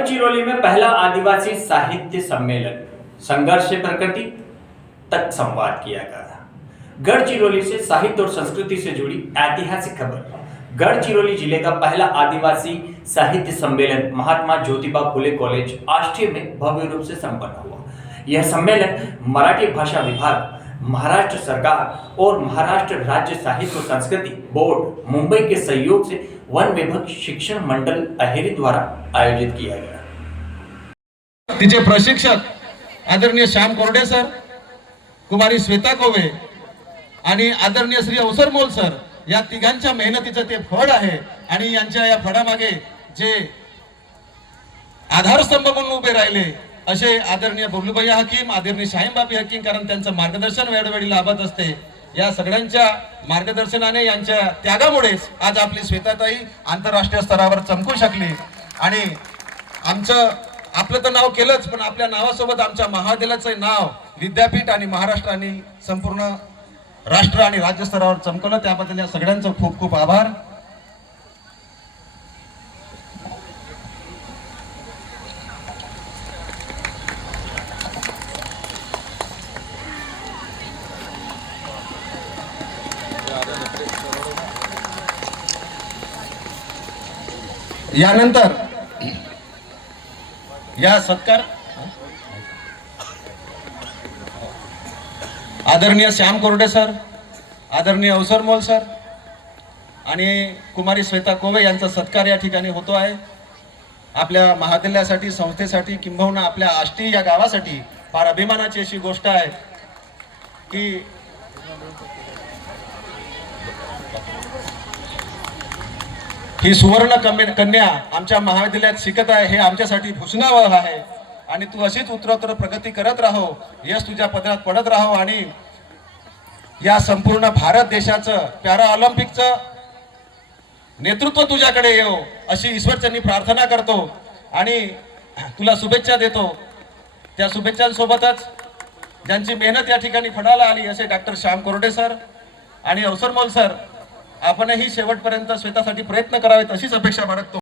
गढ़चिरौली में पहला आदिवासी साहित्य सम्मेलन संघर्ष से प्रकृति तक संवाद किया गया। गढ़चिरौली से साहित्य और संस्कृति से जुड़ी ऐतिहासिक खबर। गढ़चिरौली जिले का पहला आदिवासी साहित्य सम्मेलन महात्मा ज्योतिबा फुले कॉलेज आष्टी में भव्य रूप से संपन्न हुआ। यह सम्मेलन मराठी भाषा विभाग, महाराष्ट्र सरकार और महाराष्ट्र राज्य साहित्य और संस्कृति बोर्ड मुंबई के सहयोग से वन विभाग शिक्षण मंडल अहेरी द्वारा आयोजित किया गया। तिचे प्रशिक्षक आदरणीय श्याम कोरडे सर, कुमारी श्वेता कोवे आणि आदरणीय श्री अवसर मोल सर, या तिघांच्या मेहनतीचं ते फळ आहे। आणि यांच्या या फळामागे जे आधारस्तंभ म्हणून उभे राहिले असे आदरणीय बबलूभैया हकीम, आदरणीय शाहीमबापी हकीम, कारण त्यांचं मार्गदर्शन वेळोवेळी लाभत असते। या सगळ्यांच्या मार्गदर्शनाने, यांच्या त्यागामुळेच आज आपली श्वेताताई आंतरराष्ट्रीय स्तरावर चमकू शकली। आणि आपलं तर नाव केलंच, पण आपल्या नावासोबत आमच्या महाविद्यालयाचं नाव विद्यापीठ आणि महाराष्ट्र आणि संपूर्ण राष्ट्र आणि राज्य स्तरावर चमकवलं। त्याबद्दल या सगळ्यांचं खूप खूप आभार। यानंतर या सत्कार आदरणीय श्याम कोरडे सर, आदरणीय अवसर मोल सर आणि कुमारी श्वेता कोवे यांचा सत्कार या ठिकाणी होतो आहे। आपल्या महाविद्यालयासाठी, संस्थेसाठी, किंबहुना आपल्या आष्टी या गावासाठी फार अभिमानाची अशी गोष्ट आहे की ही सुवर्ण कन्या आमच्या महाविद्यालयात शिकत आहे, हे आमच्यासाठी भूषणावह आहे। आणि तू अशीच उत्तरोत्तर प्रगती करत राहो, यश तुझ्या पदरात पडत राहो आणि या संपूर्ण भारत देशाचं पॅरा ऑलिम्पिकचं नेतृत्व तुझ्याकडे येऊ अशी ईश्वरचरणी प्रार्थना करतो आणि तुला शुभेच्छा देतो। त्या शुभेच्छांसोबतच ज्यांची मेहनत या ठिकाणी फळाला आली असे डॉक्टर श्याम कोरडे सर आणि अवसर मोल सर, आपणही शेवटपर्यंत श्वेतासाठी प्रयत्न करावेत अशीच अपेक्षा बाळगतो।